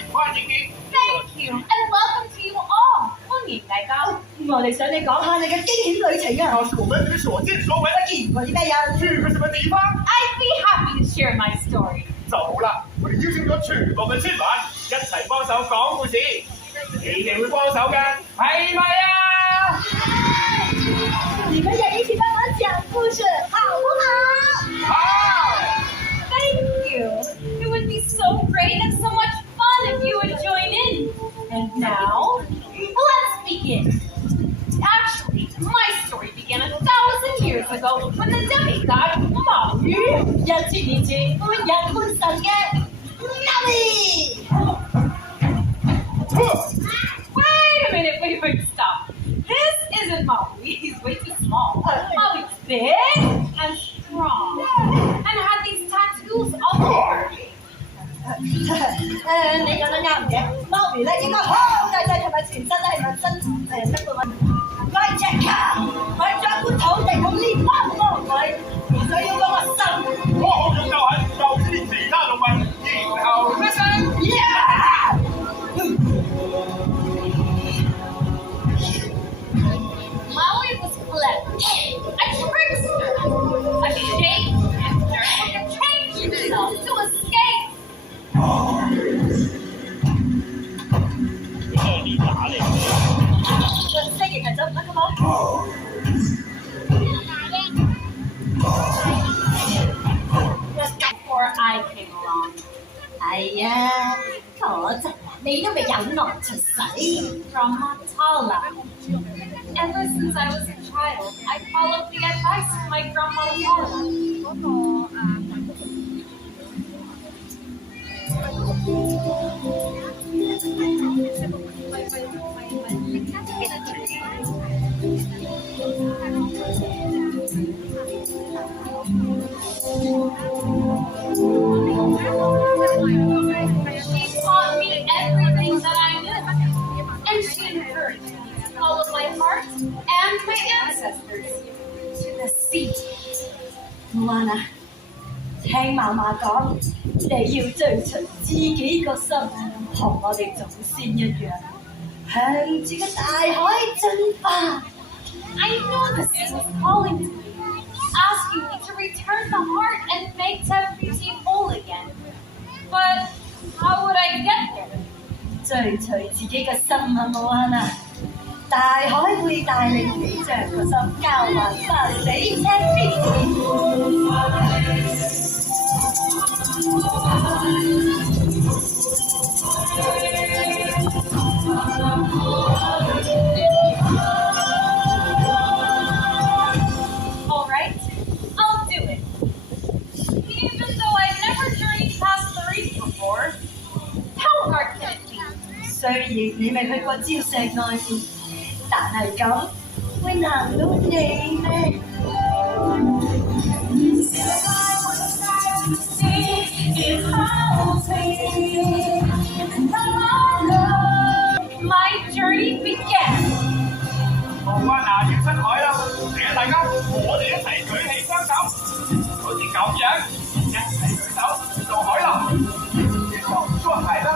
Thank you and welcome to you all. 歡迎大家。我哋想你講下你嘅驚險旅程啊！告訴我們你的所見所聞，見過啲咩人？去過什麼地方？ I'd be happy to share my story. 就好啦，我哋邀請咗全部嘅村民一齊幫手講故事，你哋會幫手㗎，係咪啊？你們也一起幫忙講故事，好不好？好。Thank you. It would be so great and so much fun if you would join in. And now, let's begin. Actually, my story began 1,000 years ago when the demigod Maui 1000年前會日本神嘅 Maui。Wait a minute, wait, stop. This isn't Maui. He's way too small. Maui's big and strong and had these tattoos all over. 你講得啱嘅，貓咪咧應該好大隻，同埋全身都係紋身得個紋。來隻卡，我掌管土地同呢班魔鬼，唔需要嗰個心。我好勇鬥狠，就似其他動物，然後一聲 Yeah！ Maui was clever, a trickster, a shapeshifter who could change himself to escape. 蜥蜴係走唔得噶嘛？ Before I came along. 係啊，嗰陣你都未有耐出世。From Matala. Ever since I was a child, I followed the advice of my grandma Matala. She taught me everything that I knew, and she encouraged me to follow my heart and my ancestors to the sea. Moana，聽媽媽講，你要追隨自己個心，同我哋祖先一樣，向住個大海進發。I knew the sea was calling to me, asking me to return the heart and make Tefiti whole again. But how would I get there? 追隨自己嘅心啊，Moana！大海會帶領你將個心交還翻俾 Tefiti。All right, I'll do it. Even though I've never journeyed past the reef before, how hard can it be? 雖然你未去過礁石外面，但係咁會難到你咩？ My journey began. 冇關牙要出海啦！嚟啊，大家，我哋一齊舉起雙手，好似咁樣，一齊舉手做海浪，然後做海浪。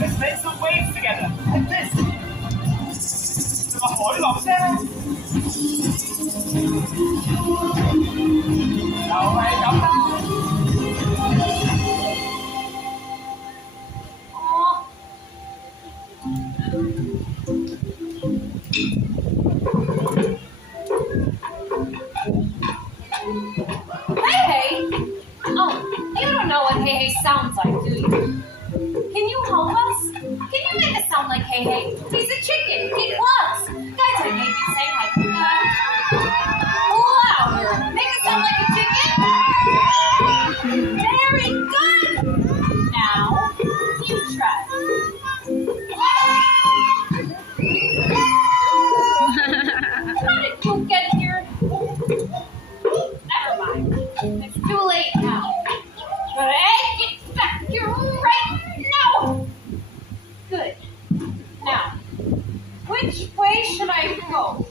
Let's make some waves together, like this。做個海浪聲啦，就係咁啦。Oh, like Hey Hey. He's a chicken. He clucks. Guys, I maybe say hi to him. Louder. Make it sound like a chicken. Very good. Now, you try. How did you get here? Never mind. It's too late now. Hey, get back here right now. Good. Now, which way should I go?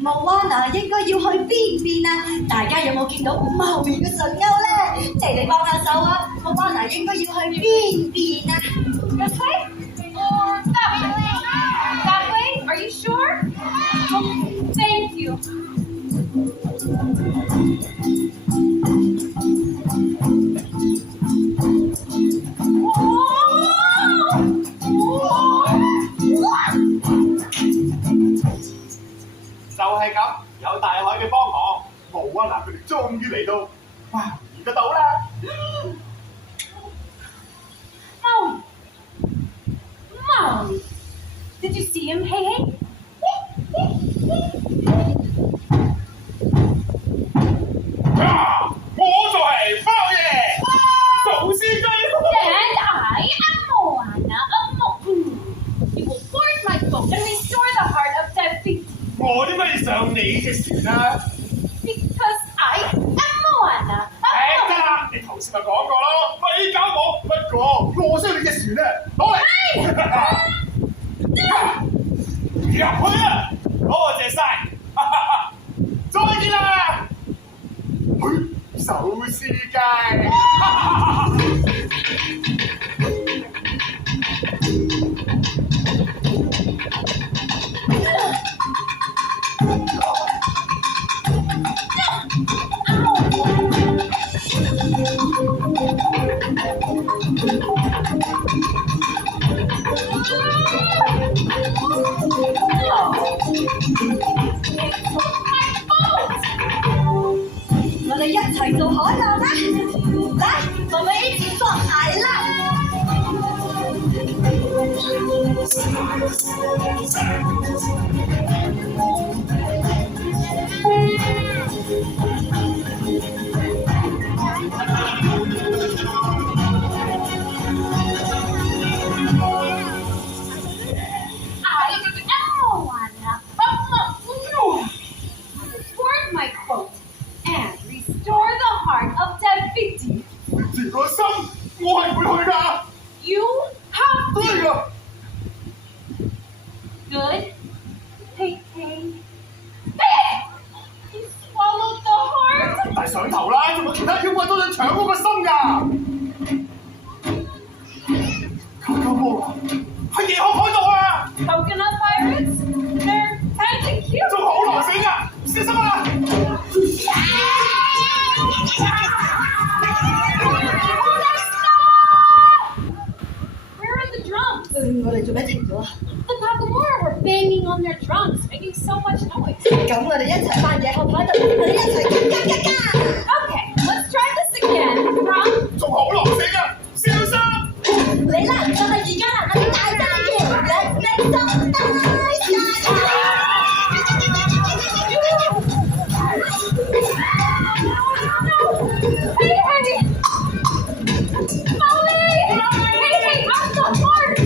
Moana 應該要去邊邊啊？大家有冇見到茂名嘅神丘咧？借你幫下手啊！Moana 應該要去邊邊啊？ This way? Or that way? That way? Are you sure? Okay, thank you.就係咁，有大海嘅幫忙，冇啊嗱，佢哋終於嚟到，哇，見得到啦！ Maui. Maui. Did you see him, Hey Hey? And I am Moana of Moku. You will board my boat and restore the heart of Te Fiti. Because I am Moana of Moku. 你頭先咪講過咯，咪搞我。不過我需要你隻船啊，攞嚟。入去啊！多謝晒，再見啦！去手撕雞。我哋一齊做海浪啦！嚟，我們一起做海浪。條個心，我係會去㗎。You have 對 to. 㗎。 Good. Hey, hey. Hey! You swallowed the heart. 但係上頭啦，仲有其他妖怪都想搶我個心㗎。求救魔啊！喺夜空海度啊！ Coconut pirates? They're kind of cute. 仲好狼死㗎，小心啊！ Where are the drums? 我哋做咩停咗啊？ The Pakamura were banging on their drums, making so much noise. 咁我哋一齊翻野後台度，我哋一齊加！ Okay, let's try this again. From 仲好狼死㗎，小心！嚟啦！就係而家啦，我哋大聲啲，Let's make some noise！ Hey, hey! Molly! Hey, hey, I'm the heart!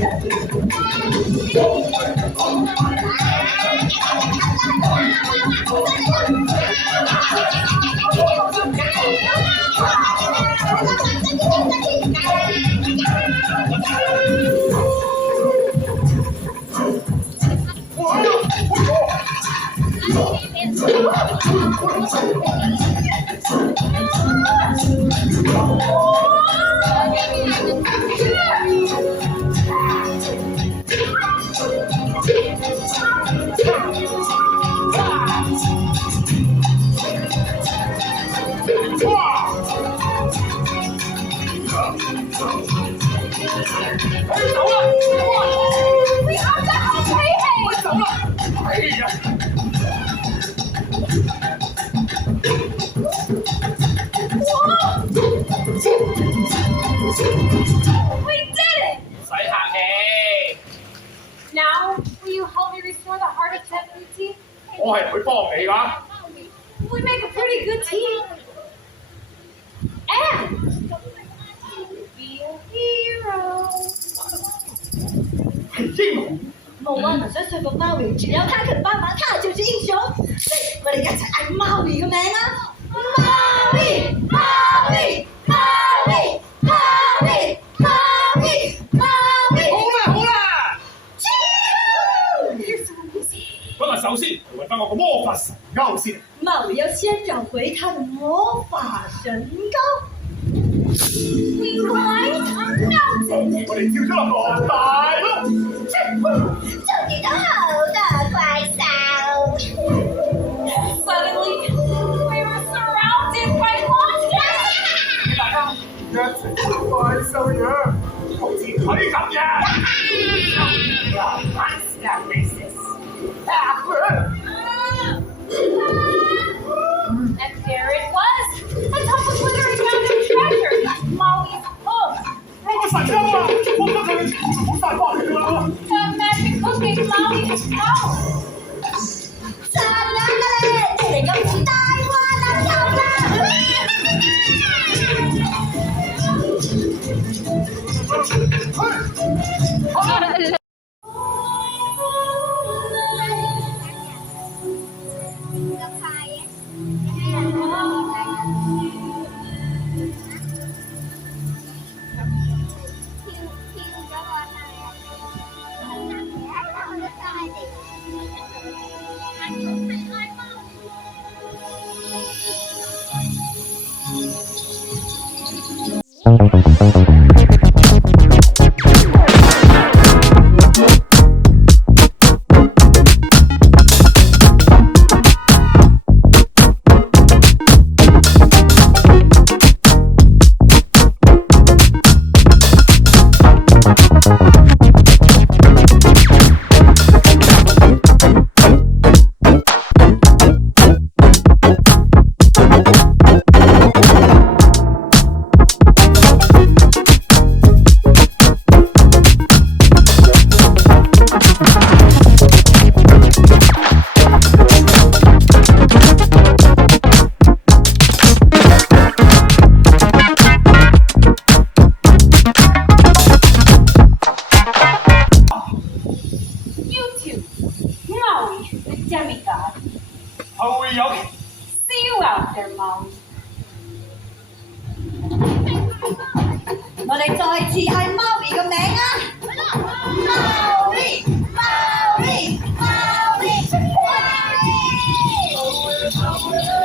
We have to help Hey Hey! 走啦！哎呀！我係唔會幫你㗎。We make a pretty good team. And Be a hero. 英雄，莫安娜想說服貓咪，只要他肯幫忙，他就是英雄。嚟，我哋一齊嗌貓咪嘅名啦！貓咪，貓咪，貓咪，貓咪，貓咪，貓咪。好啦，超！不過首先揾翻我個魔法神鈎先。貓咪要先找回他的魔法神鈎。We climb a mountain. 我哋跳出落個大咯，就見到好多怪獸。Suddenly, we were surrounded by monsters. 大家一齊做怪獸樣，好似佢咁樣。Monster races. And there it was, a top of glittering mountain treasure, Molly's hook. 我個神鈎啊！我覺得佢哋全部好大翻嚟㗎啦。The magic hook gave Molly his power. 賺啦你哋今次大話能有啦！Demigod. 後會有期。 See you out there, Molly. 我哋再次嗌貓咪嘅名啊！貓咪，貓咪，貓咪，貓咪。